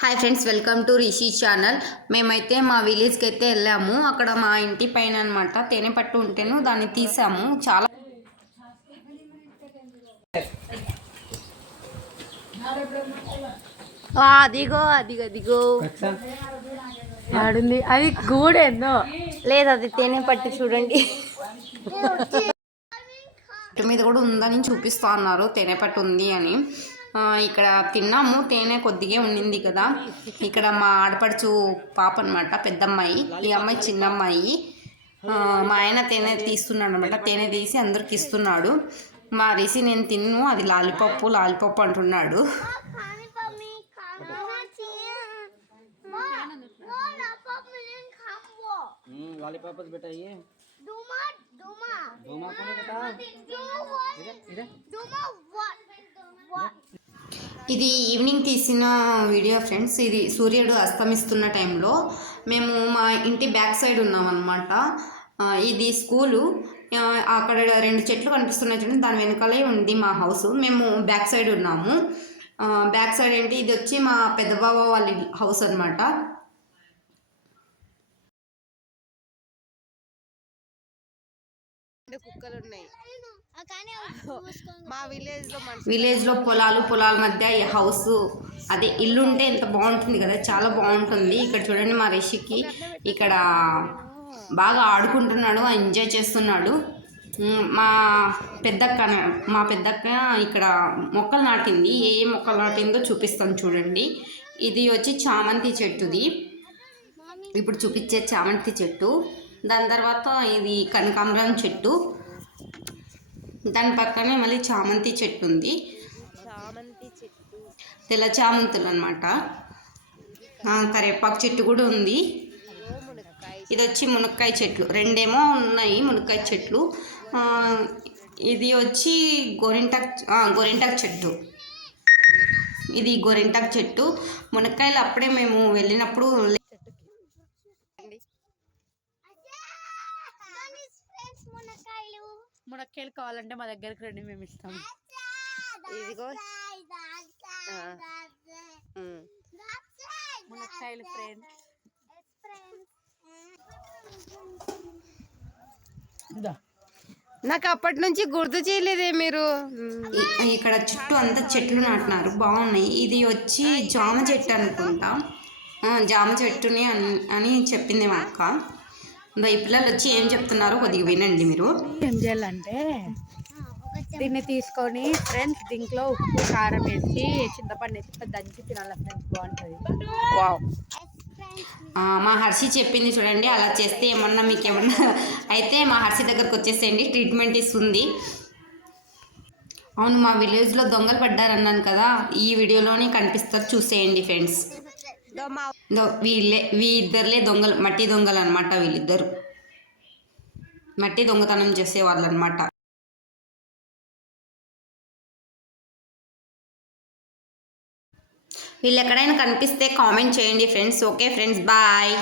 Hi friends, welcome to Rishi channel. మేమైతే మా విలేజ్కి అయితే వెళ్ళాము. అక్కడ మా ఇంటి పైన అనమాట తేనె పట్టు ఉంటేను దాన్ని తీసాము. చాలా అదిగో అదిగో అదిగో ఆడుంది. అది గూడేందో లేదు, అది తేనె పట్టు చూడండి. మీద కూడా ఉందని చూపిస్తా అన్నారు, తేనె పట్టు ఉంది అని. ఇక్కడ తిన్నాము, తేనె కొద్దిగా ఉండింది కదా. ఇక్కడ మా ఆడపడుచు పాప అనమాట, పెద్దమ్మాయి. ఈ అమ్మాయి చిన్నమ్మాయి. మా ఆయన తేనె తీస్తున్నాడు అనమాట. తేనె తీసి అందరికి ఇస్తున్నాడు. మా రిసి నేను తిన్ను, అది లాలిపప్పు అంటున్నాడు. ఇది ఈవినింగ్ తీసిన వీడియో ఫ్రెండ్స్. ఇది సూర్యుడు అస్తమిస్తున్న టైంలో మేము మా ఇంటి బ్యాక్ సైడ్ ఉన్నామన్నమాట. ఇది స్కూలు. అక్కడ 2 చెట్లు కనిపిస్తున్నాయి చూడండి, దాని వెనకాలే ఉంది మా హౌస్. మేము బ్యాక్ సైడ్ ఉన్నాము. బ్యాక్ సైడ్ ఏంటి, ఇది వచ్చి మా పెద్ద బావ వాళ్ళ హౌస్ అనమాట. కుక్కలు ఉన్నాయి మా విలేజ్ లో పొలాల మధ్య ఈ హౌస్, అదే ఇల్లు ఉంటే ఎంత బాగుంటుంది కదా, చాలా బాగుంటుంది. ఇక్కడ చూడండి మా రిషికి ఇక్కడ బాగా ఆడుకుంటున్నాడు, ఎంజాయ్ చేస్తున్నాడు. మా పెద్దక్క ఇక్కడ మొక్కలు నాటింది. ఏ మొక్కలు నాటిందో చూపిస్తాను చూడండి. ఇది వచ్చి చామంతి చెట్టుది, ఇప్పుడు చూపించే చామంతి చెట్టు. దాని తర్వాత ఇది కనకాంబరం చెట్టు, దాని పక్కనే మళ్ళీ చామంతి చెట్టు ఉంది. తెల్ల చామంతులు అనమాట. కరివేపాకు చెట్టు కూడా ఉంది. ఇది వచ్చి మునక్కాయ చెట్లు, 2 ఏమో ఉన్నాయి మునక్కాయ చెట్లు. ఇది వచ్చి గోరింటాకు చెట్టు. ఇది గోరింటాకు చెట్టు. మునక్కాయలు అప్పుడే మేము వెళ్ళినప్పుడు మునక్కాయలు కావాలంటే మా దగ్గరికి రండి, మేము ఇస్తాం. ఇదిగో మునక్కాయలు ఫ్రెండ్స్. నాకు అప్పటి నుంచి గుర్తు చేయలేదే మీరు. ఇక్కడ చుట్టూ అంతా చెట్లు నాటినారు, బాగున్నాయి. ఇది వచ్చి జామ చెట్టు అనుకుంటా, జామ చెట్టుని అని చెప్పింది మా అక్క. ఈ పిల్లలు వచ్చి ఏం చెప్తున్నారో కొద్దిగా వినండి మీరు. ఏం చేయాలంటే దీన్ని తీసుకొని ఫ్రెండ్స్ దీంట్లో ఉప్పు కారం వేసి చింతపండు వేసి దంచి తినాలి ఫ్రెండ్స్, బాగుంటుంది. వావ్, మా హర్షి చెప్పింది చూడండి, అలా చేస్తే ఏమన్నా మీకు ఏమన్నా అయితే మా హర్షి దగ్గరకు వచ్చేసేయండి, ట్రీట్మెంట్ ఇస్తుంది. అవును, మా విలేజ్లో దొంగలు పడ్డారన్నాను కదా, ఈ వీడియోలోనే కనిపిస్తారు, చూసేయండి ఫ్రెండ్స్. వీళ్ళిద్దరులే దొంగలు, మట్టి దొంగలు అనమాట. వీళ్ళిద్దరు మట్టి దొంగతనం చేసేవాళ్ళు అనమాట. వీళ్ళు ఎక్కడైనా కనిపిస్తే కామెంట్ చేయండి ఫ్రెండ్స్. Okay friends, bye.